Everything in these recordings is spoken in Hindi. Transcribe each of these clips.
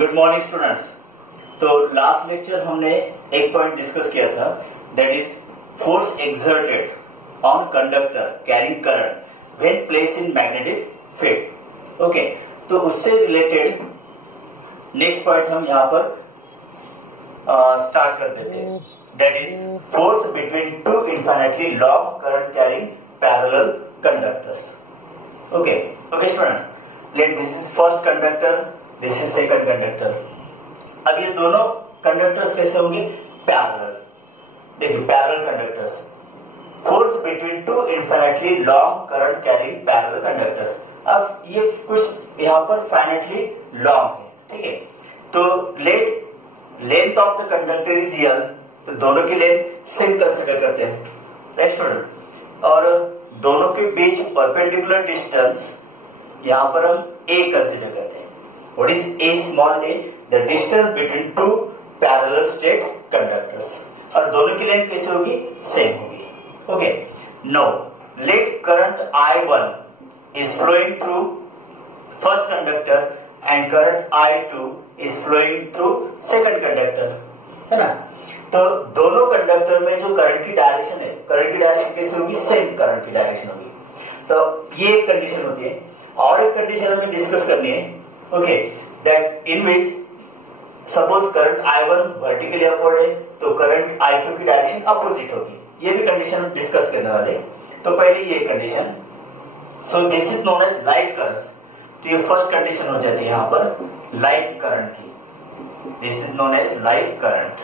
Good morning students. तो लास्ट लेक्चर हमने एक पॉइंट डिस्कस किया था, that is force exerted on conductor carrying current when place in magnetic field. Okay, तो उससे रिलेटेड नेक्स्ट पॉइंट हम यहाँ पर स्टार्ट कर देते हैं, that is force between two infinitely long current carrying parallel conductors. Okay students, late this is first conductor, this is second conductor. अब ये दोनों कंडक्टर्स कैसे होंगे? पैरेलल। देखिए parallel conductors, force between two infinitely long current carrying parallel conductors. अब ये कुछ यहाँ पर फाइनाइटली लॉन्ग है, ठीक है। तो length of the conductor is L, तो दोनों की लेंथ सेम कंसिडर करते हैं, राइट स्टूडेंट। और दोनों के बीच परपेंडिकुलर डिस्टेंस यहाँ पर हम a कंसिडर करते हैं। What is a small a? The distance between two parallel straight conductors. और दोनों की लेंथ कैसे होगी? सेम होगी। Okay, now let current I1 is flowing through first conductor and current I2 is flowing through second conductor, है ना। तो दोनों कंडक्टर में जो करंट की डायरेक्शन है, करंट की डायरेक्शन कैसे होगी? सेम करंट की डायरेक्शन होगी। तो ये एक कंडीशन होती है। और एक कंडीशन हमें डिस्कस करनी है, okay, that in which suppose current I1 vertically upward है तो करंट I2 की डायरेक्शन अपोजिट होगी। ये भी कंडीशन हम डिस्कस करने वाले। तो पहले ये condition, so this is known as like currents. तो ये फर्स्ट कंडीशन हो जाती है यहाँ पर लाइट करंट की, this is known as like current,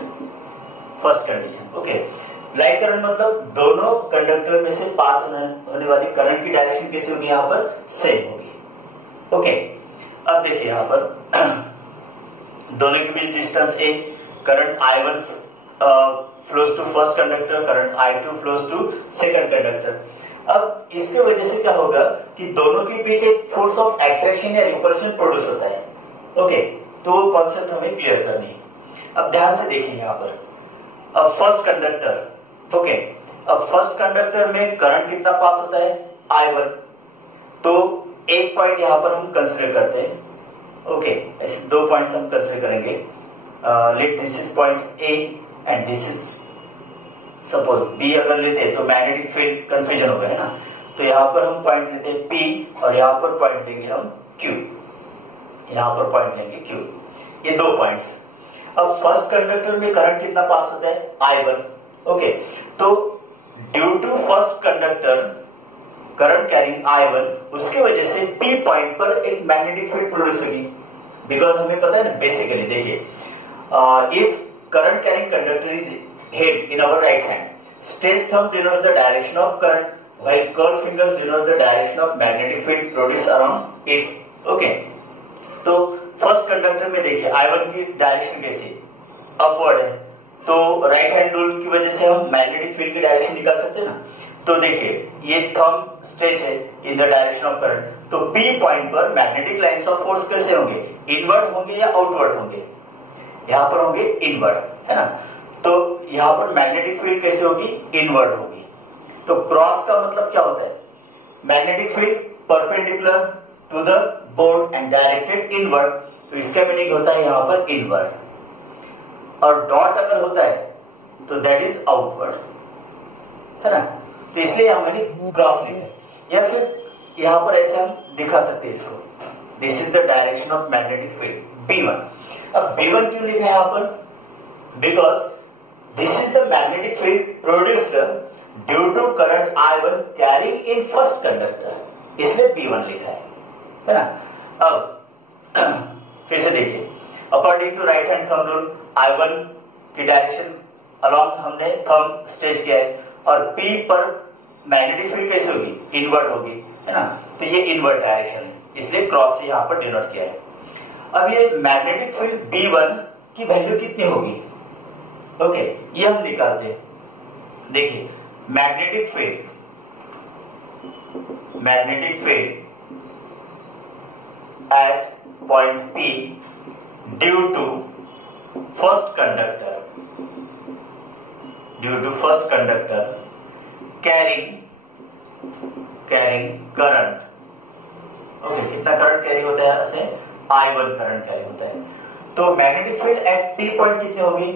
first condition. Okay, like current मतलब दोनों कंडक्टर में से पास होने वाली करंट की डायरेक्शन कैसी होगी? यहाँ पर सेम होगी। ओके, अब देखिए यहाँ पर दोनों के बीच distance A, current I1 flows to first conductor, current I2 flows to second conductor. अब इसके वजह से क्या होगा कि दोनों के बीच एक फोर्स ऑफ अट्रैक्शन या रिपल्शन प्रोड्यूस होता है। ओके, तो वो कॉन्सेप्ट हमें क्लियर करनी है। अब ध्यान से देखिए यहाँ पर, अब फर्स्ट कंडक्टर, ओके, अब फर्स्ट कंडक्टर में करंट कितना पास होता है? I1। तो एक पॉइंट यहां पर हम कंसिडर करते हैं, ओके, ऐसे दो पॉइंट्स हम कंसिडर करेंगे। Let this is point A and this is suppose B. अगर लेते हैं तो मैग्नेटिक फील्ड कंफ्यूजन होगा, है ना। तो यहाँ पर हम पॉइंट लेते हैं पी और यहाँ पर पॉइंट लेंगे हम क्यू, यहाँ पर पॉइंट लेंगे क्यू, ये दो पॉइंट्स। अब फर्स्ट कंडक्टर में करंट कितना पास होता है? I1। ओके, तो due to first conductor current carrying I1, उसके वजह से P पॉइंट पर एक मैग्नेटिक फील्ड प्रोड्यूस होगी। बिकॉज हमें पता है ना, बेसिकली देखिए, if current carrying conductor is held in our right hand, stretch thumb denotes the direction of current while curve fingers denotes the direction of magnetic field produce around it. Okay, तो फर्स्ट कंडक्टर में देखिए I1 की डायरेक्शन कैसी? अपवर्ड है। तो राइट हैंड रूल की वजह से हम मैग्नेटिक फील्ड की डायरेक्शन निकाल सकते हैं ना। तो देखिए ये थंब स्ट्रेच है in the direction of current, तो P पॉइंट पर मैग्नेटिक लाइंस ऑफ फोर्स कैसे होंगे? इनवर्ड होंगे या आउटवर्ड होंगे? यहाँ पर होंगे इनवर्ड, है ना। तो यहाँ पर मैग्नेटिक फील्ड कैसे होगी? इनवर्ड होगी। तो क्रॉस का मतलब क्या होता है? Magnetic field perpendicular to the board and directed inward, तो इसका मीनिंग होता है यहाँ पर इनवर्ड। और डॉट अगर होता है तो दैट इज आउटवर्ड, है ना। तो इसलिए हमने क्रॉस लिखा है, या फिर यहां पर ऐसे हम दिखा सकते हैं इसको, this is the direction of magnetic field B1। अब B1 क्यों लिखा है यहां पर? Because this is the magnetic field produced due to current I1 carrying in first conductor, इसलिए B1 लिखा है ना। अब फिर से देखिए, according to right hand thumb rule I1 की डायरेक्शन अलॉन्ग हमने थंब स्ट्रेच किया है, और P पर मैग्नेटिक फील्ड कैसे होगी? इनवर्ड होगी, है ना। तो ये इनवर्ड डायरेक्शन है, इसलिए क्रॉस से यहाँ पर डिनोट किया है। अब ये मैग्नेटिक फील्ड B1 की वैल्यू कितनी होगी? ओके, ये हम निकालते हैं। देखिए magnetic field at point P due to first conductor carrying current. Okay, कितना करंट कैरी होता है? यहाँ से I1 करंट कैरी होता है। तो magnetic field at P point कितनी होगी?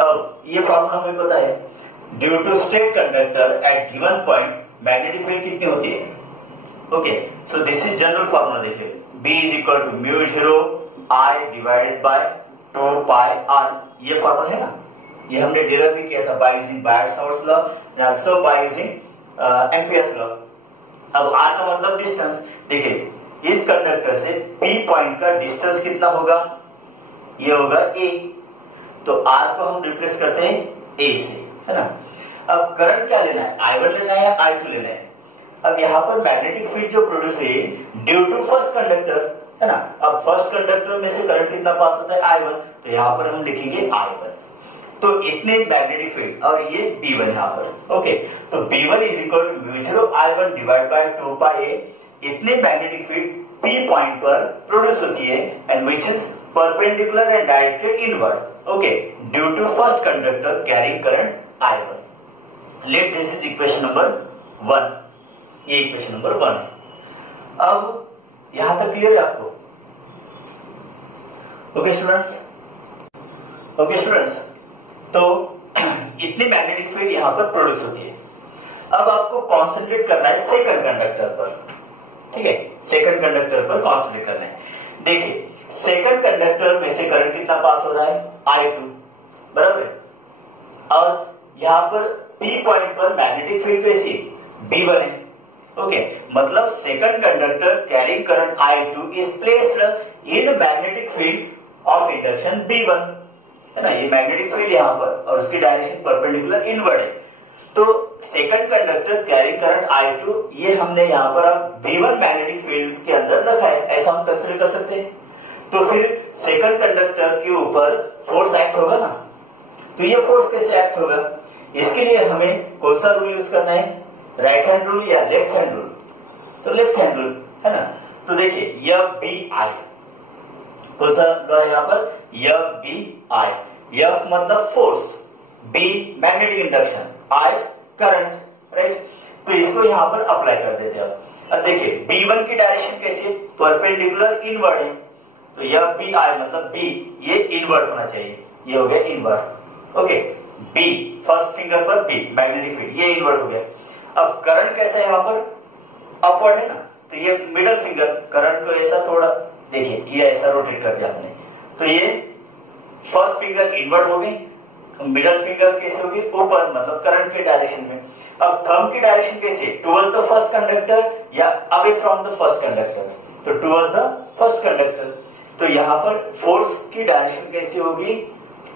अब ये फॉर्मूला हमें पता है, due to straight conductor at given point magnetic field कितनी होती है? Okay, so this is general formula. देखिए B is equal to mu 0 I divided by 2 pi R, ये फॉर्मूला है ना, ये हमने डिराइव भी किया था by using Biot's law and also by using Ampere's law. अब R का मतलब डिस्टेंस। देखिए इस कंडक्टर से P पॉइंट का डिस्टेंस कितना होगा? ये होगा A, तो R को हम रिप्लेस करते हैं A से, है ना। अब करंट क्या लेना है? I1 लेना है या I2 लेना है? अब यहाँ पर मैग्नेटिक फील्ड जो प्रोड्यूस हुई ड्यू टू फर्स्ट कंडक्टर, है ना। अब फर्स्ट कंडक्टर में से करंट कितना पास होता है? I1, तो यहाँ पर हम लिखेंगे I1। तो इतने मैग्नेटिक फील्ड और ये B1 यहाँ पर। ओके, तो B1 is equal to mu 0 I1 divide by 2 pi A, इतने मैग्नेटिक फील्ड P पॉइंट पर प्रोड्यूस होती है and which is perpendicular and directed inward, okay, due to first conductor carrying current I1। Let this is equation number 1, ये इक्वेशन नंबर 1 है। अब यहां तक क्लियर है आपको? ओके स्टूडेंट्स, ओके स्टूडेंट्स, तो इतनी मैग्नेटिक फील्ड यहां पर प्रोड्यूस होती है। अब आपको कॉन्सेंट्रेट करना है सेकंड कंडक्टर पर, ठीक है, सेकंड कंडक्टर पर कॉन्सेंट्रेट करना है। देखिए सेकंड कंडक्टर में से करंट कितना पास हो रहा है? I2, बराबर। और यहां पर P पॉइंट पर मैग्नेटिक फील्ड कैसी? B1 है। ओके, मतलब second conductor carrying current I2 is placed in magnetic field of induction B1, है ना। ये मैग्नेटिक फील्ड यहाँ पर और उसकी डायरेक्शन परपेंडिकुलर इनवर्ड है। तो second conductor carrying current I2 ये हमने यहाँ पर अब B1 मैग्नेटिक फील्ड के अंदर रखा है, ऐसा हम कंसीडर कर सकते हैं। तो फिर सेकंड कंडक्टर के ऊपर फोर्स एक्ट होगा ना, तो ये फोर्स कैसे एक्ट होगा? इसके लिए हमें कौन सा रूल यूज करना है? राइट हैंड रूल या लेफ्ट हैंड रूल? तो लेफ्ट हैंड रूल, है ना। तो देखिए यह BI, कौन सा लॉ है यहाँ पर? यह BI। F मतलब force, B magnetic induction, I current, right. तो इसको यहाँ पर अप्लाई कर देते हैं। अब देखिए B1 की डायरेक्शन कैसी है? परपेंडिकुलर इनवर्ड है, तो यह BI मतलब B ये इनवर्ड होना चाहिए, ये हो गया inward. Okay, B first finger पर B मैग्नेटिक फील्ड ये इनवर्ड हो गया। अब करंट कैसा है यहाँ पर? अपवर्ड है ना, तो ये मिडल फिंगर करंट को ऐसा थोड़ा देखिए, ये ऐसा रोटेट कर दिया हमने, तो ये फर्स्ट फिंगर इनवर्ड हो गई, मिडल फिंगर कैसे होगी? ऊपर, मतलब करंट के डायरेक्शन में। अब थंब की डायरेक्शन कैसे? टुवर्ड्स द फर्स्ट कंडक्टर या away from the first conductor? तो टुवर्ड्स द फर्स्ट कंडक्टर। तो यहाँ पर फोर्स की डायरेक्शन कैसी होगी?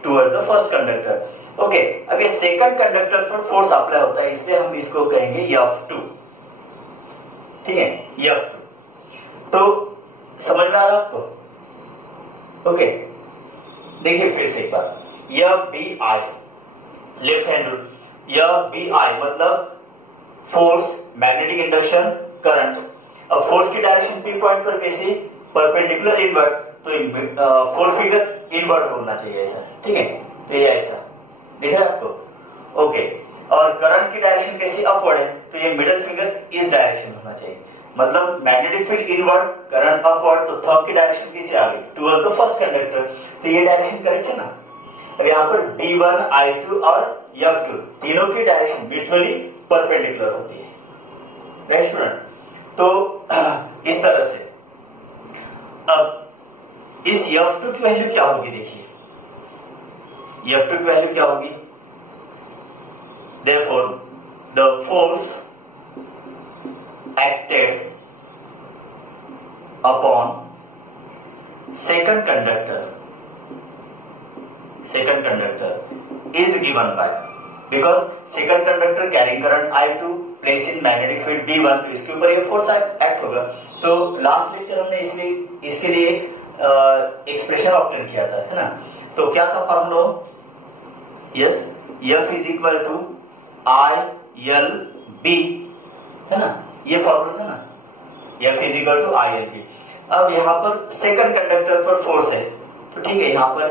Towards the first conductor. Okay, अब ये सेकंड कंडक्टर पर फोर्स अप्लाई होता है, इसलिए हम इसको कहेंगे F2, ठीक है, F2। तो समझ में आ रहा आपको? ओके, देखिए फिर से एक बार, यह BI लेफ्ट हैंड रूल, यह BI मतलब फोर्स मैग्नेटिक इंडक्शन करंट। अब फोर्स की डायरेक्शन P पॉइंट पर कैसी? परपेंडिकुलर इनवर्ड, तो फोर फिगर इनवर्ड होना चाहिए ऐसा, ठीक है। तो ये ऐसा दिख रहा है आपको? ओके, और करंट की डायरेक्शन कैसी? अपवर्ड है, तो ये मिडल फिंगर इस डायरेक्शन होना चाहिए, मतलब magnetic field inward, current upward, तो थंब की डायरेक्शन कैसे आ गई? टुवर्ड्स द फर्स्ट कंडक्टर, तो ये डायरेक्शन करेक्ट है ना। अब यहाँ पर B1, I2 और F2 तीनों की डायरेक्शन म्यूचुअली परपेंडिकुलर होती है, राइट स्टूडेंट। तो इस तरह से अब इस F2 की वैल्यू क्या होगी? देखिए F2 की वैल्यू क्या होगी? Therefore, the force acted upon second conductor is given by, because second conductor carrying current I2 placed in magnetic field B1, तो इसके ऊपर ये फोर्स एक्ट होगा। तो लास्ट लेक्चर हमने इसलिए इसके लिए एक एक्सप्रेशन ऑब्टेन किया था, है ना। तो क्या था formula? Yes, F is equal to ILB, है ना, ये फॉर्मूला था ना, F is equal to ILB। अब यहाँ पर सेकंड कंडक्टर पर फोर्स है, तो ठीक है, यहाँ पर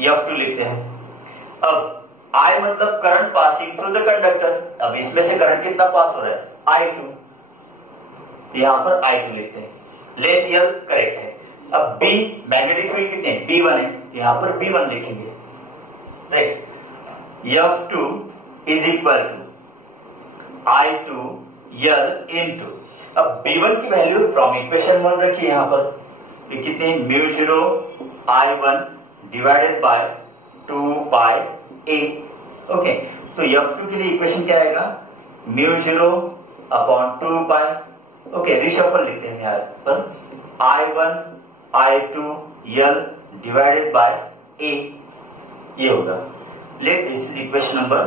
F2 लिखते हैं। अब I मतलब current passing through the conductor, अब इसमें से करंट कितना पास हो रहा है? I2, यहाँ पर I2 लिखते हैं। लेंथ L करेक्ट है। अब B मैग्नेटिक फील्ड कितने हैं, B1 है, यहाँ पर B1 लिखेंगे, right. F2 is equal to I2L into, अब B1 की वैल्यू फ्रॉम इक्वेशन 1 रखिए यहाँ पर, ये कितने हैं, mu 0 I1 divided by 2 pi A, okay. तो F2 के लिए इक्वेशन क्या आएगा, mu 0 upon 2 pi, okay, reshuffle लिखते हैं यहाँ पर, I1 I2L divided by A, ये होगा। Let this is equation number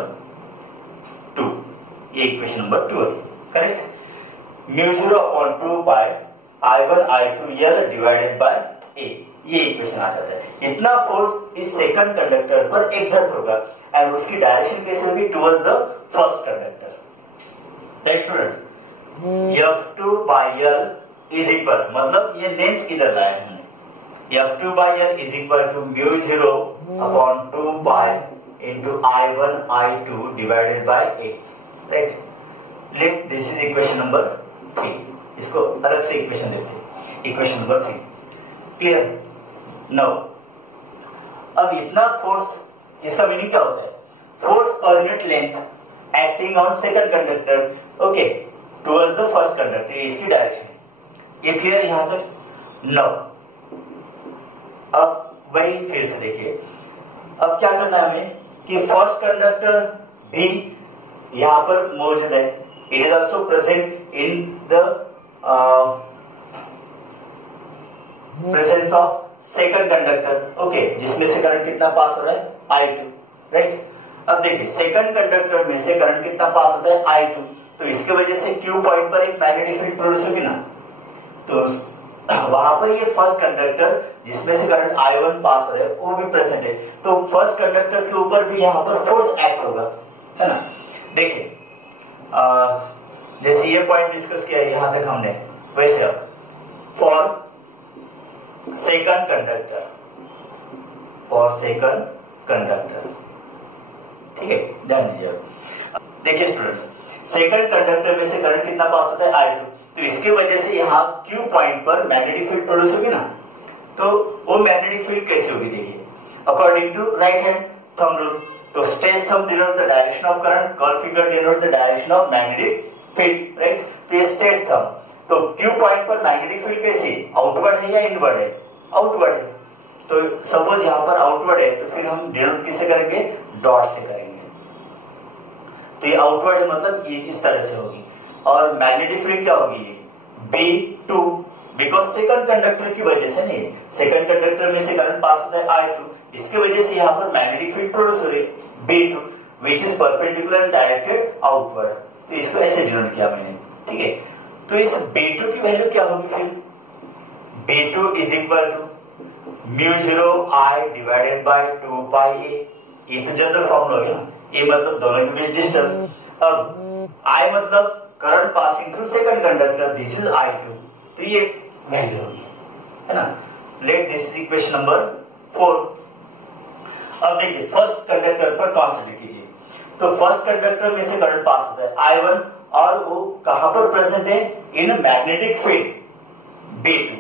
2, ये इक्वेशन नंबर 2 है, correct. Mu 0 upon 2 pi I1 I2L divided by A, ये इक्वेशन आ जाता है। इतना फोर्स इस सेकंड कंडक्टर पर एक्सर्ट होगा एंड उसकी डायरेक्शन कैसे होगी, towards the first conductor, right students. F2 by L is equal, मतलब ये लेंथ इधर लाए हमने, F2 by L is equal to mu 0 upon 2 pi into I1 I2 divided by A, right. Late this is equation number 3, इसको अलग से इक्वेशन देते हैं, इक्वेशन नंबर 3, क्लियर। नाउ अब इतना फोर्स, इसका मीनिंग क्या होता है, force per unit length acting on second conductor, okay, towards the first conductor, इसकी डायरेक्शन, ये क्लियर यहां तक। नाउ अब वही फिर से देखिए, अब क्या करना है हमें कि फर्स्ट कंडक्टर भी यहां पर मौजूद है, it is also present in the presence of second conductor, okay, जिसमें से करंट कितना पास हो रहा है, I2, राइट। अब देखिए सेकंड कंडक्टर में से करंट कितना पास होता है, I2, तो इसके वजह से Q पॉइंट पर एक मैग्नेटिक फील्ड प्रोड्यूस होगी ना, तो वहां पर ये फर्स्ट कंडक्टर जिसमें से करंट I1 पास हो रहा है वो भी प्रेजेंट है, तो फर्स्ट कंडक्टर के ऊपर भी यहाँ पर फोर्स एक्ट होगा, है ना। देखिए जैसे ये पॉइंट डिस्कस किया है यहां तक हमने, वैसे अब for second conductor, for second conductor, ठीक है, ध्यान दीजिए। देखिए स्टूडेंट्स, सेकंड कंडक्टर में से करंट कितना पास होता है, I2, तो इसके वजह से यहाँ Q पॉइंट पर मैग्नेटिक फील्ड प्रोड्यूस होगी ना, तो वो मैग्नेटिक फील्ड कैसे होगी, देखिए according to right hand thumb rule, तो stretch thumb denotes the direction of current, curve finger denotes the direction of magnetic field, right. तो ये स्ट्रेट थंब, तो Q पॉइंट पर मैग्नेटिक फील्ड कैसी, आउटवर्ड है या इनवर्ड है, आउटवर्ड है, तो सपोज यहाँ पर आउटवर्ड है तो फिर हम डिनोट किससे करेंगे, डॉट से करेंगे, तो ये आउटवर्ड है मतलब ये इस तरह से होगी, और मैग्नेटिक फील्ड क्या होगी, ये B2, बिकॉज सेकंड कंडक्टर की वजह से नहीं, सेकंड कंडक्टर में से करंट पास होता है I2, इसके वजह से यहाँ पर मैग्नेटिक फील्ड प्रोड्यूस हो रही है B2, which is perpendicular and directed outward, तो इसको ऐसे डिनोट किया मैंने, ठीक है। तो इस B2 की वैल्यू क्या होगी, फिर B2 is equal to mu 0 I divided by 2 pi A, ये तो जनरल फॉर्मूला हो गया, ये मतलब दोनों के बीच डिस्टेंस, अब I मतलब current passing through second conductor, this is I2, तो ये वैल्यू होगी, है ना। Late this is equation number 4। अब देखिए फर्स्ट कंडक्टर पर कॉन्सेंट्रेट कीजिए, तो फर्स्ट कंडक्टर में से करंट पास होता है I1, और वो कहां पर प्रेजेंट है, in magnetic field B2,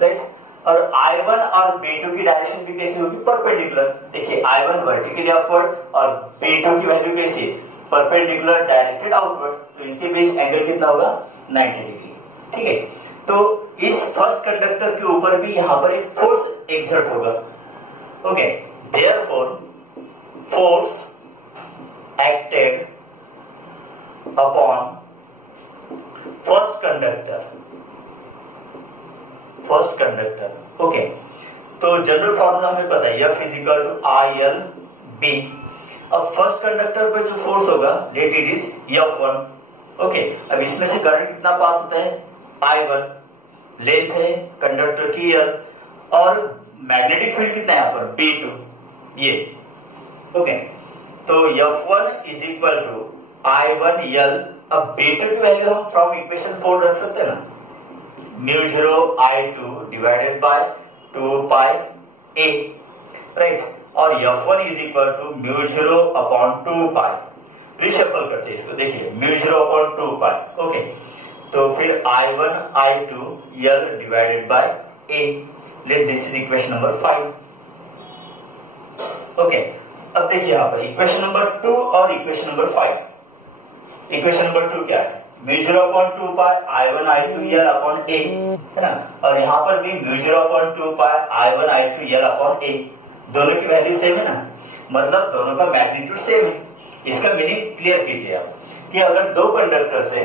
right. और I1 और B2 की डायरेक्शन भी कैसी होगी, परपेंडिकुलर, देखिए I1 वर्टिकली अपवर्ड और B2 की वैल्यू कैसी, परपेंडिकुलर डायरेक्टेड आउटवर्ड, तो इनके बीच एंगल कितना होगा, 90 डिग्री, ठीक है। तो इस फर्स्ट कंडक्टर के ऊपर भी यहां पर एक फोर्स एक्सर्ट होगा, okay, therefore force acted upon first conductor, okay. तो जनरल फॉर्मूला हमें पता है, F is equal to ILB। अब फर्स्ट कंडक्टर पर जो फोर्स होगा, let it is F1, okay. अब इसमें से करंट कितना पास होता है, I1, लेंथ है कंडक्टर की L, और मैग्नेटिक फील्ड कितना है यहाँ पर, B2, ये, ओके। तो F1 is equal to I1L, अब B2 की वैल्यू हम फ्रॉम इक्वेशन 4 रख सकते हैं ना, mu 0 I2 divided by 2 pi A, right, और F1 is equal to mu 0 upon 2 pi, reshuffle करते हैं इसको, देखिए म्यू 0 अपॉन 2 पाई, ओके। तो फिर I1 I2 L divided by A, late this is equation number 5। Okay, अब देखिए यहाँ पर इक्वेशन नंबर 2 और इक्वेशन नंबर 5। इक्वेशन नंबर 2 क्या है, mu 0/2 pi I1 I2 L upon A, है ना, और यहाँ पर भी mu 0/2 pi I1 I2 L upon A, दोनों की वैल्यू सेम है ना, मतलब दोनों का मैग्नीट्यूड सेम है। इसका मीनिंग क्लियर कीजिए आप कि अगर दो कंडक्टर से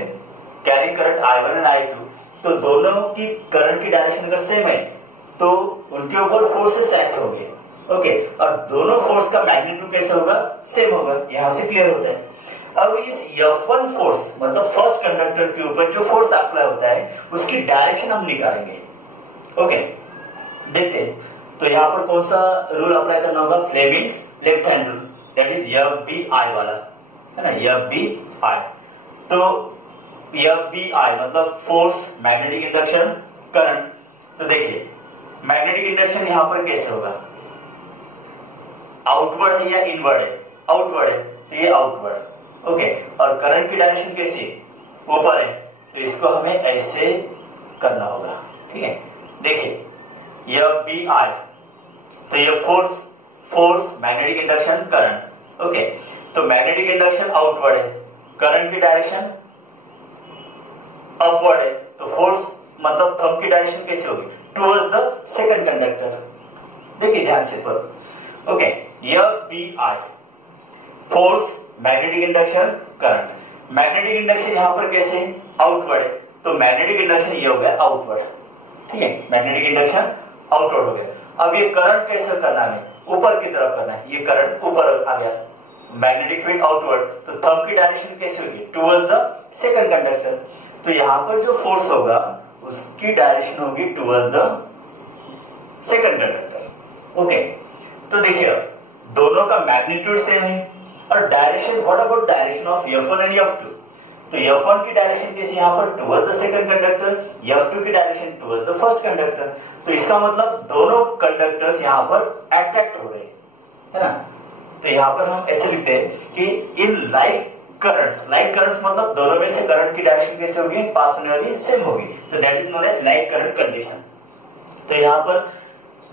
कैरी करंट I1 और I2, तो दोनों की करंट की डायरेक्शन अगर सेम है तो उनके ऊपर फोर्सेस एक्ट होंगे। ओके, और दोनों फोर्स का मैग्नीट्यूड कैसे होगा, सेम होगा, यहां से क्लियर होता है। अब इस F1 फोर्स मतलब फर्स्ट कंडक्टर के ऊपर जो फोर्स अप्लाई होता है उसकी डायरेक्शन हम निकालेंगे। ओके, देखते हैं। तो यहाँ पर कौन सा रूल अप्लाई करना होगा, Fleming's left hand rule, that is FBI वाला, है ना, FBI। तो FBI मतलब फोर्स, मैग्नेटिक इंडक्शन, करंट। तो देखिए मैग्नेटिक इंडक्शन यहां पर कैसे होगा, आउटवर्ड है या इनवर्ड है, आउटवर्ड है, तो ये आउटवर्ड। ओके, और करंट की डायरेक्शन कैसी, ऊपर है, तो इसको हमें ऐसे करना होगा। ठीक है, देखिए यह BI, तो ये force magnetic induction, current. Okay, तो मैग्नेटिक इंडक्शन आउटवर्ड है, करंट की डायरेक्शन अपवर्ड है, तो फोर्स मतलब थंब की डायरेक्शन कैसे होगी, टुवर्ड्स द सेकंड कंडक्टर। देखिए ध्यान से पर। ओके, यह BI force, magnetic induction, current. Magnetic induction यहां पर कैसे, आउटवर्ड है, तो मैग्नेटिक इंडक्शन ये हो गया आउटवर्ड। ठीक है, मैग्नेटिक इंडक्शन आउटवर्ड हो गया। अब ये करंट कैसे करना है, ऊपर की तरफ करना है, ये करंट ऊपर आ गया, मैग्नेटिक फील्ड आउटवर्ड, तो थंब की डायरेक्शन कैसे होगी, टुवर्ड्स द सेकंड कंडक्टर। तो यहां पर जो फोर्स होगा उसकी डायरेक्शन होगी towards the second conductor. Okay, तो देखिए दोनों का मैग्नीट्यूड सेम है, और direction, what about direction of F1 and F2, तो F1 की डायरेक्शन कैसी यहाँ पर, towards the second conductor, F2 की direction towards the first conductor. तो इसका मतलब दोनों कंडक्टर्स यहाँ पर अट्रैक्ट हो रहे हैं, है ना। तो यहाँ पर हम ऐसे लिखते हैं कि इन लाइक करंट्स मतलब दोनों में से करंट की डायरेक्शन कैसे होगी, पास होने वाली सेम होगी, तो that is known as like current condition. तो यहाँ पर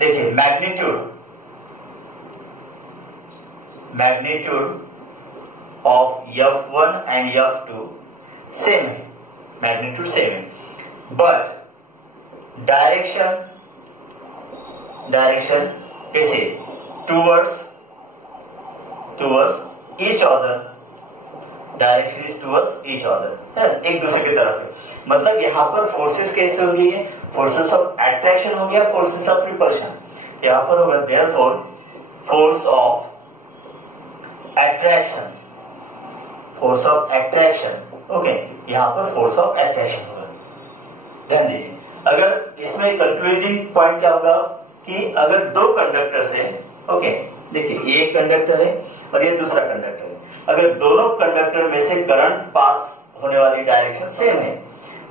देखिए magnitude of F1 and F2 same है, मैग्नीट्यूड सेम है, बट डायरेक्शन कैसे, towards each other, direction is towards each other, एक दूसरे की तरफ है। मतलब यहाँ पर फोर्सेस कैसे हो गई है, फोर्सेस ऑफ अट्रैक्शन हो गया, फोर्सेस ऑफ रिपल्शन। यहाँ पर होगा therefore force of attraction. Okay, यहाँ पर फोर्स ऑफ अट्रैक्शन होगा। ध्यान दीजिए, अगर इसमें कंक्लूडिंग पॉइंट क्या होगा कि अगर दो कंडक्टर से, ओके देखिए ये एक कंडक्टर है और ये दूसरा कंडक्टर है, अगर दोनों कंडक्टर में से करंट पास होने वाली डायरेक्शन सेम है,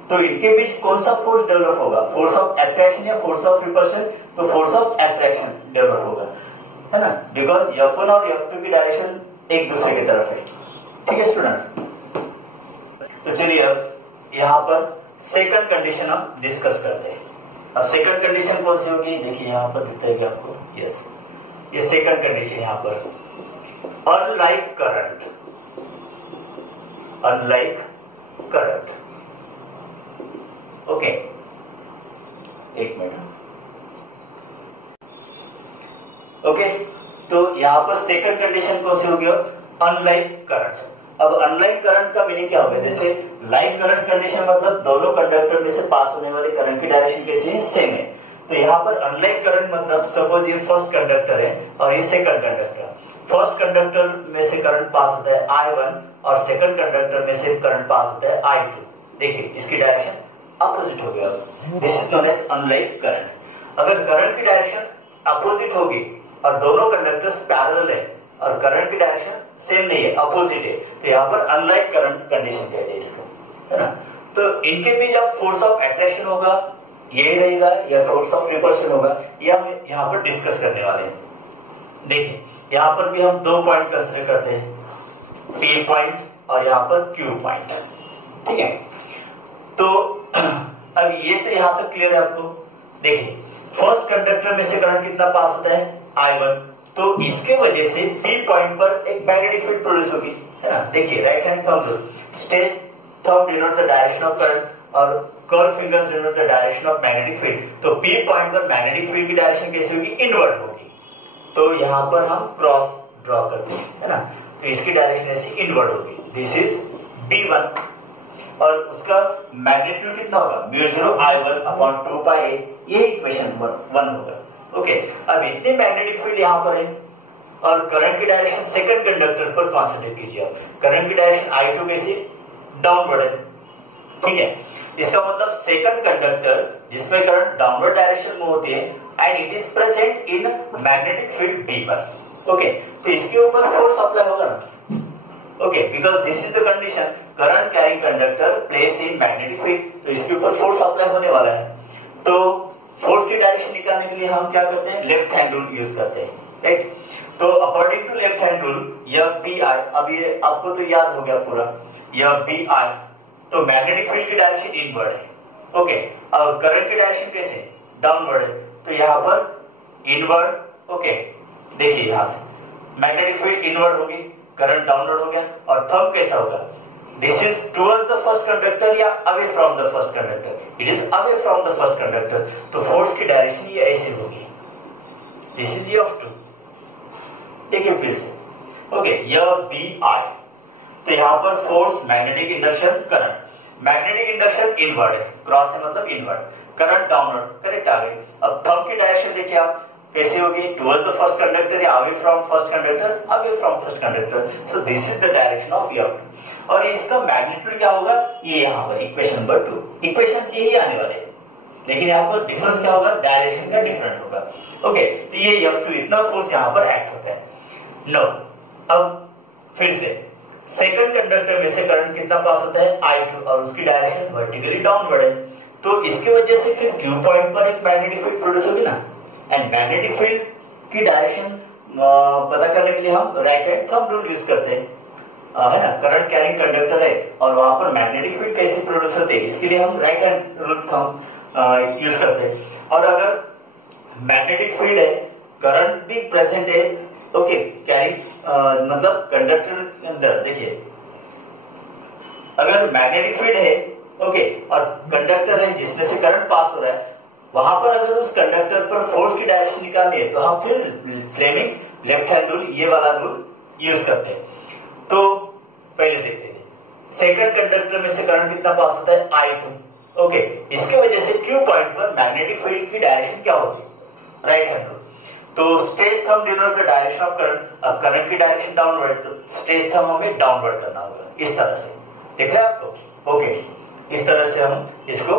तो इनके बीच कौन सा फोर्स डेवलप होगा, फोर्स ऑफ अट्रैक्शन या फोर्स ऑफ रिपल्शन, तो फोर्स ऑफ अट्रैक्शन डेवलप होगा, है ना, बिकॉज F1 और F2 की डायरेक्शन एक दूसरे की तरफ है। ठीक है स्टूडेंट्स, तो चलिए अब यहाँ पर सेकंड कंडीशन हम डिस्कस करते हैं। अब सेकंड कंडीशन कौन सी होगी, देखिए यहाँ पर दिखता है कि आपको, यस, ये सेकंड कंडीशन यहाँ पर, अनलाइक करंट। ओके, एक मिनट। ओके, तो यहाँ पर सेकंड कंडीशन कौन सी होगी, अनलाइक करंट। अब अनलाइक करंट का मीनिंग क्या होगा, जैसे लाइक करंट कंडीशन मतलब दोनों कंडक्टर में से पास होने वाले करंट की डायरेक्शन कैसी है, सेम है। तो यहाँ पर अनलाइक करंट मतलब सपोज ये फर्स्ट कंडक्टर है और ये सेकंड कंडक्टर, फर्स्ट कंडक्टर में से करंट पास होता है I1 और सेकंड कंडक्टर में से करंट पास होता है I2। देखिए इसकी डायरेक्शन अपोजिट हो गया, this is known as unlike current. अगर करंट की डायरेक्शन अपोजिट होगी और दोनों कंडक्टर्स पैरेलल है और करंट की डायरेक्शन सेम नहीं है, अपोजिट है, तो यहाँ पर अनलाइक करंट कंडीशन कहते हैं इसको, है ना। तो इनके बीच अब फोर्स ऑफ अट्रैक्शन होगा, यही रहेगा, या फोर्स ऑफ रिपल्शन होगा, ये हम यहाँ पर डिस्कस करने वाले हैं। देखिए यहाँ पर भी हम दो पॉइंट कंसिडर करते हैं, P पॉइंट और यहाँ पर Q पॉइंट। ठीक है, तो अब ये तो यहाँ तक क्लियर है आपको। देखिए फर्स्ट कंडक्टर में से करंट कितना पास होता है, I1, तो इसके वजह से P पॉइंट पर एक मैग्नेटिक फील्ड प्रोड्यूस होगी, है ना। देखिए right hand thumb rule, stretch thumb denote the direction of current और curve finger denote the direction of magnetic field. तो P पॉइंट पर मैग्नेटिक फील्ड की डायरेक्शन कैसी होगी, इनवर्ड होगी। तो यहाँ पर हम क्रॉस ड्रॉ करते हैं, है ना, तो इसकी डायरेक्शन ऐसी इनवर्ड होगी। दिस इज B1 और उसका मैग्नीट्यूड कितना होगा, μ0I1/2πa, ये इक्वेशन 1 होगा। ओके, अब इतने मैग्नेटिक फील्ड यहाँ पर है और करंट की डायरेक्शन सेकंड कंडक्टर पर कॉन्सेंट्रेट कीजिए आप। करंट की डायरेक्शन I2 कैसे, डाउनवर्ड है, ठीक है। इसका मतलब सेकंड कंडक्टर जिसमें करंट डाउनवर्ड डायरेक्शन में होती है and it is present in magnetic field B1। Okay, तो इसके ऊपर फोर्स अप्लाई होगा ना, okay, because this is the condition, current carrying conductor place in magnetic field, तो इसके ऊपर फोर्स अप्लाई होने वाला है। तो फोर्स की डायरेक्शन निकालने के लिए हम क्या करते हैं, लेफ्ट हैंड रूल यूज करते हैं, राइट। तो according to left hand rule यह BI, अब ये आपको तो याद हो गया पूरा, यह BI, तो मैग्नेटिक फील्ड की डायरेक्शन इनवर्ड है, ओके, और करंट की डायरेक्शन कैसे, डाउनवर्ड है, तो यहाँ पर इनवर्ड, ओके, देखिए यहां से मैग्नेटिक फील्ड इनवर्ड होगी, करंट डाउनवर्ड हो गया, और थंब कैसा होगा, this is towards the first conductor या away from the first conductor, it is away from the first conductor, तो फोर्स की डायरेक्शन ये ऐसी होगी, दिस इज F2। देखिए फिर से, ओके, यह BI, तो यहां पर force magnetic induction current, magnetic induction inward है, क्रॉस है मतलब इनवर्ड, करंट डाउनवर्ड, करेक्ट आ गई। अब थंब की डायरेक्शन देखिए आप कैसे होगी, टुवर्ड्स द फर्स्ट कंडक्टर या away from first conductor, away from first conductor, so this is the direction of F2। और इसका मैग्नीट्यूड क्या होगा, ये यहाँ पर इक्वेशन नंबर 2, इक्वेशंस यही आने वाले हैं, लेकिन यहाँ पर डिफरेंस क्या होगा, डायरेक्शन का डिफरेंट होगा। ओके, तो ये F2 इतना फोर्स यहाँ पर एक्ट होता है। नो, अब फिर से सेकंड कंडक्टर में से करंट कितना पास होता है, I2, और उसकी डायरेक्शन वर्टिकली डाउनवर्ड है, तो इसकी वजह से फिर Q पॉइंट पर एक मैग्नेटिक फील्ड प्रोड्यूस होगी ना, एंड मैग्नेटिक फील्ड की डायरेक्शन पता करने के लिए हम right hand thumb rule use करते हैं, है ना। करंट कैरिंग कंडक्टर है और वहां पर मैग्नेटिक फील्ड कैसे प्रोड्यूस होते हैं, इसके लिए हम right hand rule thumb use करते हैं। और अगर मैग्नेटिक फील्ड है, करंट भी प्रेजेंट है, ओके, कैरिंग मतलब कंडक्टर के अंदर, देखिए अगर मैग्नेटिक फील्ड है, ओके, और कंडक्टर है जिसमें से करंट पास हो रहा है, वहां पर अगर उस कंडक्टर पर फोर्स की डायरेक्शन निकालनी है तो हम फिर फ्लेमिंग्स लेफ्ट हैंड रूल, ये वाला रूल यूज करते हैं। तो पहले देखते हैं, सेकंड कंडक्टर में से करंट कितना पास होता है, I2, ओके, इसके वजह से Q पॉइंट पर मैग्नेटिक फील्ड की डायरेक्शन क्या होगी, राइट हैंड रूल। तो stretch thumb denotes the direction of current, अब करंट की डायरेक्शन डाउनवर्ड, तो स्ट्रेच थंब हमें डाउनवर्ड करना होगा, इस तरह से, देख रहे हैं आपको, ओके, इस तरह से हम इसको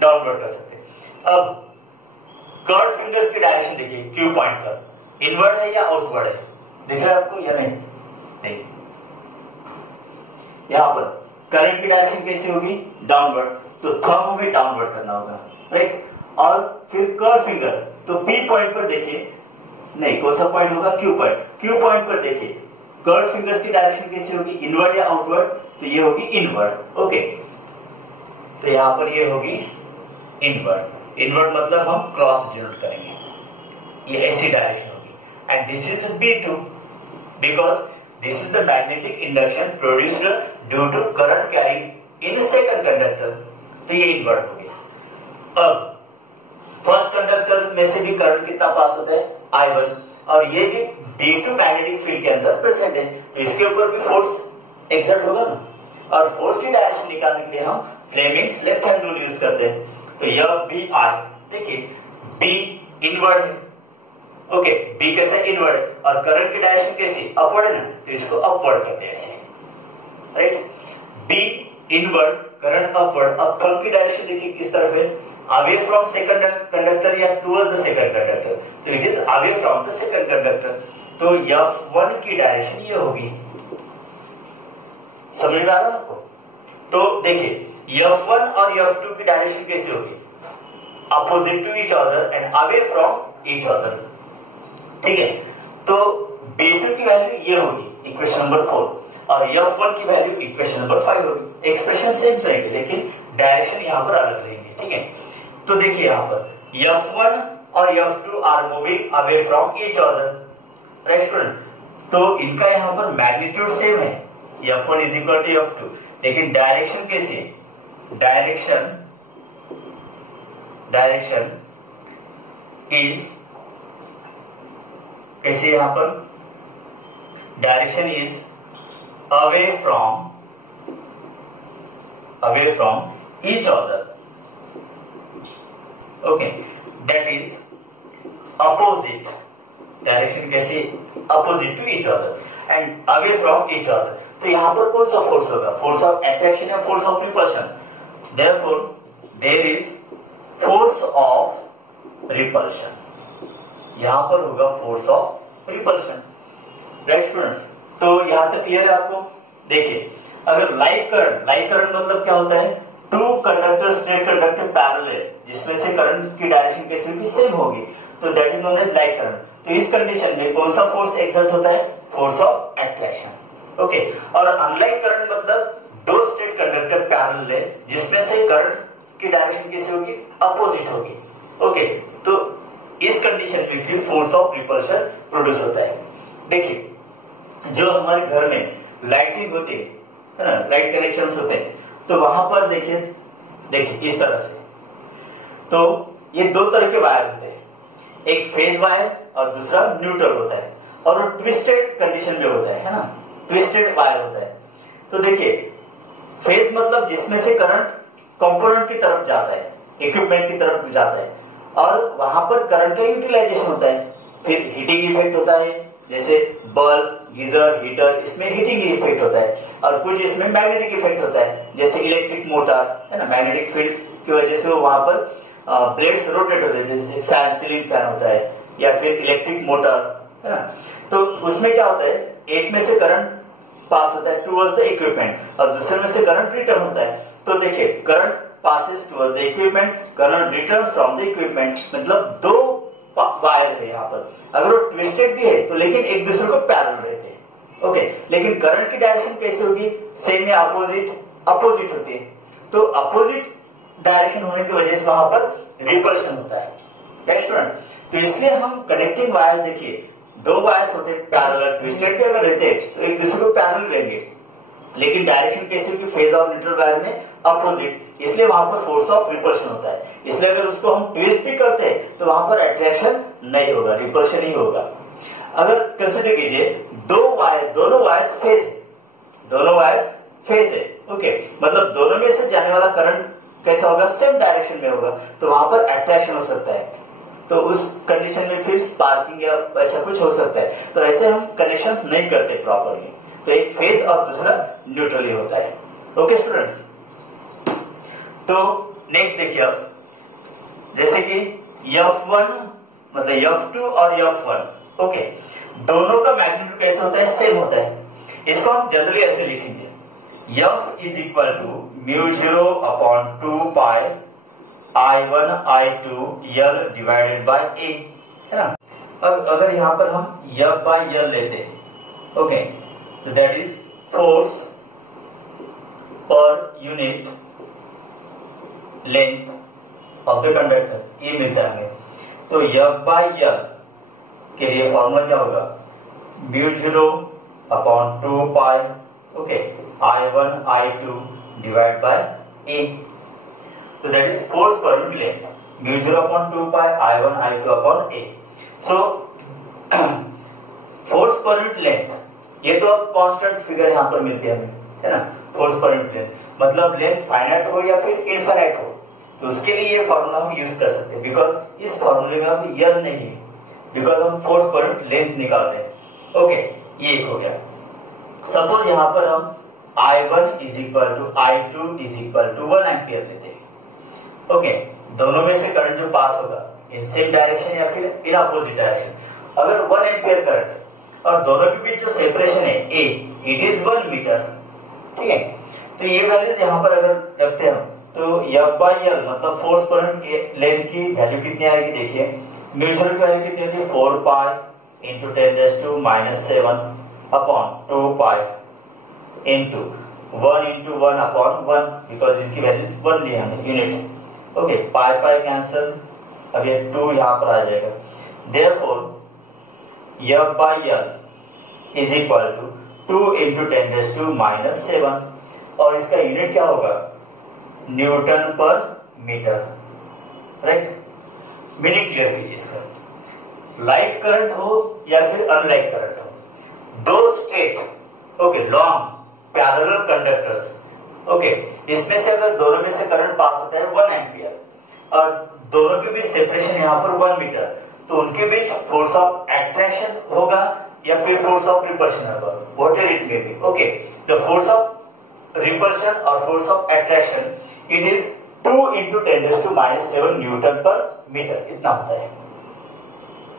डाउनवर्ड कर सकते हैं। अब कर्व फिंगर्स की डायरेक्शन देखिए, Q पॉइंट पर इनवर्ड है या आउटवर्ड है, दिख रहा है आपको या नहीं, देखिए यहां पर करंट की डायरेक्शन कैसी होगी, डाउनवर्ड, तो थंब हमें डाउनवर्ड करना होगा, राइट। और फिर कर्व फिंगर, तो P पॉइंट पर देखिए, नहीं कौन सा पॉइंट होगा, Q पॉइंट, Q पॉइंट पर देखिए कर्व फिंगर्स की डायरेक्शन कैसी होगी, इनवर्ड या आउटवर्ड, तो ये होगी इनवर्ड, ओके, तो यहां पर ये होगी इनवर्ड, इनवर्ड मतलब हम क्रॉस डिनोट करेंगे, ये ऐसी डायरेक्शन होगी, and this is B2 because this is the magnetic induction produced due to current carrying in second conductor, तो ये इनवर्ड होगी। अब फर्स्ट कंडक्टर में से भी करंट कितना पास होता है, I1, और ये भी B2 मैग्नेटिक फील्ड के अंदर प्रेजेंट है, तो इसके ऊपर भी फोर्स एक्सर्ट होगा ना, और फोर्स की डायरेक्शन निकालने के लिए हम Fleming's left hand rule use करते हैं। तो यह BI, देखिए B इनवर्ड है, ओके, B कैसे इनवर्ड है, और करंट की डायरेक्शन कैसी, अपवर्ड है ना, तो इसको अपवर्ड करते हैं ऐसे, right. B inward, current upward, अब थंब की डायरेक्शन देखिए किस तरफ है, अवे फ्रॉम सेकंड कंडक्टर या टुवर्ड्स द सेकंड कंडक्टर, तो it is away from the second conductor, तो F1 की डायरेक्शन ये होगी, समझ में आ रहा है आपको। तो देखिए F1 और F2 की डायरेक्शन कैसी होगी, opposite to each other and away from each other, ठीक है। तो B2 की वैल्यू ये होगी इक्वेशन नंबर 4, और F1 की वैल्यू इक्वेशन नंबर 5 होगी। एक्सप्रेशन सेम रहेंगे लेकिन डायरेक्शन यहाँ पर अलग रहेंगे, ठीक है। तो देखिए यहाँ पर F1 और F2 are moving away from each other, right student. तो इनका यहाँ पर मैग्नीट्यूड सेम है, F1 is equal to F2, लेकिन डायरेक्शन कैसे, डायरेक्शन इज कैसे, यहां पर direction is away from each other, okay, that is opposite, direction कैसे, opposite to each other and away from each other. तो यहां पर कौन सा फोर्स होगा, फोर्स ऑफ अट्रैक्शन या force of repulsion, therefore there is force of repulsion, यहां पर होगा force of repulsion, right students. तो यहां तक क्लियर है आपको। देखिए अगर लाइक करंट मतलब क्या होता है, two conductors that conduct parallel, जिसमें से करंट की डायरेक्शन कैसे होगी, सेम होगी, तो that is known as like current. तो इस कंडीशन में कौन सा फोर्स एक्सर्ट होता है, फोर्स ऑफ अट्रैक्शन, ओके। और अनलाइक करंट मतलब दो स्टेट कंडक्टर पैरेलल है, जिसमें से करंट की डायरेक्शन कैसे होगी, अपोजिट होगी, ओके। तो इस कंडीशन में फिर फोर्स ऑफ रिपल्शन प्रोड्यूस होता है। देखिए जो हमारे घर में लाइटिंग होती है ना, लाइट कनेक्शंस होते हैं, तो वहां पर देखिए इस तरह से, तो ये दो तरह के वायर होते हैं, एक फेज वायर और दूसरा न्यूट्रल होता है, और वो ट्विस्टेड कंडीशन में होता है ना, ट्विस्टेड वायर होता है। तो देखिए फेज मतलब जिसमें से करंट कंपोनेंट की तरफ जाता है, इक्विपमेंट की तरफ जाता है, और वहां पर करंट का यूटिलाइजेशन होता है। फिर हीटिंग इफेक्ट होता है, जैसे बल्ब, गीजर, हीटर, इसमें हीटिंग इफेक्ट होता है, और कुछ इसमें मैग्नेटिक इफेक्ट होता है, जैसे इलेक्ट्रिक मोटर है ना, मैग्नेटिक फील्ड की वजह से वो वहां पर ब्लेड्स रोटेट होते हैं, जैसे फैन, सीलिंग फैन होता है, या फिर इलेक्ट्रिक मोटर है ना। तो उसमें क्या होता है, एक में से करंट पास होता है टुवर्ड्स द इक्विपमेंट और दूसरे में से करंट रिटर्न होता है। तो देखिए current passes towards the equipment, current returns from the equipment, मतलब दो वायर है यहाँ पर, अगर वो ट्विस्टेड भी है तो लेकिन एक दूसरे को पैरेलल रहते हैं, ओके। लेकिन करंट की डायरेक्शन कैसे होगी, सेम या अपोजिट होती है। तो अपोजिट डायरेक्शन होने की वजह से वहां पर रिपल्शन होता है, राइट स्टूडेंट। तो इसलिए हम कनेक्टिंग वायर, देखिए दो वायर्स होते हैं पैरेलल, ट्विस्टेड भी अगर रहते हैं तो एक दूसरे को पैरेलल रहेंगे, लेकिन डायरेक्शन कैसे होगी, फेज और न्यूट्रल वायर में अपोजिट, इसलिए वहां पर फोर्स ऑफ रिपल्शन होता है। इसलिए अगर उसको हम ट्विस्ट भी करते हैं तो वहां पर अट्रैक्शन नहीं होगा, रिपल्शन ही होगा। अगर कंसीडर कीजिए दोनों वायर्स फेज है, ओके, मतलब दोनों में से जाने वाला करंट कैसा होगा, सेम डायरेक्शन में होगा, तो वहां पर अट्रैक्शन हो सकता है। तो उस कंडीशन में फिर स्पार्किंग या ऐसा कुछ हो सकता है। तो ऐसे हम कनेक्शंस नहीं करते प्रॉपरली, तो एक फेज और दूसरा न्यूट्रली होता है, ओके स्टूडेंट्स। तो नेक्स्ट देखिए अब, जैसे कि F1 मतलब F2 और F1, ओके, दोनों का मैग्नीट्यूड कैसे होता है, सेम होता है। इसको हम जनरली ऐसे लिखेंगे, F is equal to μ0 upon 2 pi I1 I2 L divided by A, है ना। अब अगर यहां पर हम F बाय L लेते हैं, ओके, तो that is force per unit length of the conductor, ये मिलता है हमें। तो F बाय L के लिए फॉर्मूला क्या होगा, μ0 upon 2 pi, okay, I1 I2 divide by A, तो that is force per unit length, μ0 upon 2 pi I1 I2 upon A। So force per unit length, ये तो अब कांस्टेंट फिगर यहाँ पर मिलती है हमें, है ना। फोर्स पर यूनिट लेंथ मतलब लेंथ फाइनाइट हो या फिर इनफाइनाइट हो, तो उसके लिए ये फॉर्मूला हम यूज कर सकते हैं, बिकॉज इस फॉर्मूले में अब यल नहीं है, बिकॉज हम फोर्स पर यूनिट लेंथ निकाल रहे हैं, ओके। ये एक हो गया। सपोज यहाँ पर हम I1 is equal to I2 is equal to 1 ampere लेते हैं, ओके। दोनों में से करंट जो पास होगा इन सेम डायरेक्शन या फिर इन अपोजिट डायरेक्शन, अगर 1 एम्पियर करंट और दोनों के बीच जो सेपरेशन है A, इट इज 1 मीटर, ठीक है। तो ये वैल्यूज यहाँ पर अगर रखते हैं तो F बाय L मतलब फोर्स पर लेंथ की वैल्यू कितनी आएगी, देखिए म्यूचुअल की वैल्यू कितनी होती है, 4 pi into 10⁻⁷ upon 2 pi into 1 into 1 upon 1, because इनकी वैल्यूज 1 ली हमने unit, okay. Pi pi cancel, अब ये 2 यहां पर आ जाएगा। Therefore F by L is equal to 2 into 10⁻⁻⁷, और इसका यूनिट क्या होगा? Newton per metre. Right, meaning clear कीजिए इसका। लाइक करंट हो या फिर अनलाइक करंट हो, दो स्ट्रेट लॉन्ग पैरेलल कंडक्टर्स, इसमें से अगर दोनों में से करंट पास होता है 1 एम्पियर और दोनों के बीच सेपरेशन यहाँ पर 1 मीटर, तो उनके बीच फोर्स ऑफ अट्रैक्शन होगा या फिर फोर्स ऑफ रिपल्शन होगा, whatever it may be. Okay, the force of repulsion और force of attraction it is 2 into 10⁻⁷ newton per metre, इतना होता है।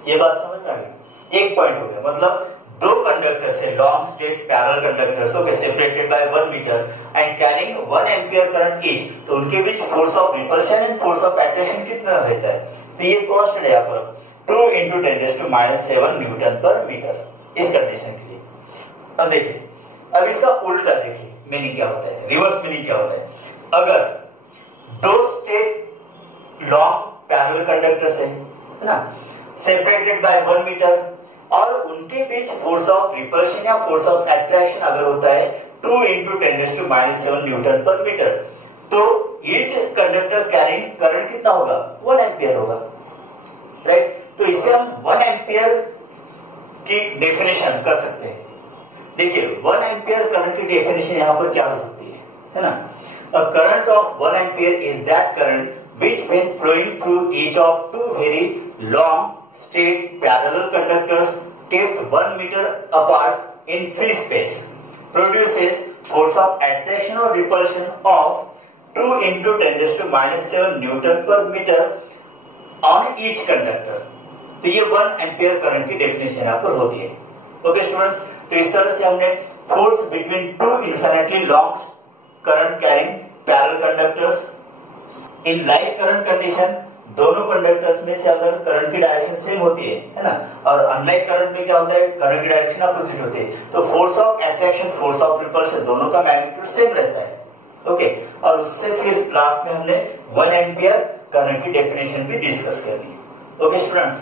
ये बात समझ में आ गई? एक पॉइंट हो गया, मतलब दो कंडक्टर से long straight parallel conductors separated by 1 metre and carrying 1 ampere current each, तो उनके बीच force of repulsion and force of attraction कितना रहता है? तो ये कांस्टेंट है यहाँ पर 2 इंटू 10⁻⁷ न्यूटन पर मीटर, इस कंडीशन के लिए। अब देखिए, अब इसका उल्टा देखिए, मीनिंग क्या होता है, रिवर्स मीनिंग क्या होता है। अगर दो स्ट्रेट लॉन्ग पैरेलल कंडक्टर्स है ना, सेपरेटेड बाय 1 मीटर, और उनके बीच फोर्स ऑफ रिपल्शन या फोर्स ऑफ अट्रैक्शन अगर होता है 2 इंटू 10⁻⁷ न्यूटन पर मीटर, तो ईच कंडक्टर कैरिंग करंट कितना होगा? 1 एम्पियर होगा। राइट, तो इसे हम 1 एम्पियर की डेफिनेशन कर सकते हैं। देखिए, 1 एम्पियर करंट की डेफिनेशन यहां पर क्या हो सकती है ना? A current of 1 ampere is that current which when flowing through each of two very long straight parallel conductors kept 1 meter apart in free space produces force of attraction or repulsion of 2 into 10⁻⁷ Newton per meter on each conductor। तो ये 1 एम्पियर करंट की डेफिनेशन यहाँ पर होती है। ओके स्टूडेंट्स, तो इस तरह से हमने force between two infinitely long current carrying parallel conductors in like current condition, दोनों कंडक्टर्स में से अगर करंट की डायरेक्शन सेम होती है ना, और अनलाइक करंट में क्या होता है, करंट की डायरेक्शन अपोजिट होती है, तो force of attraction force of repulsion दोनों का मैग्नीट्यूड सेम रहता है। ओके, और उससे फिर लास्ट में हमने 1 एम्पियर करंट की डेफिनेशन भी डिस्कस कर ली। Okay students,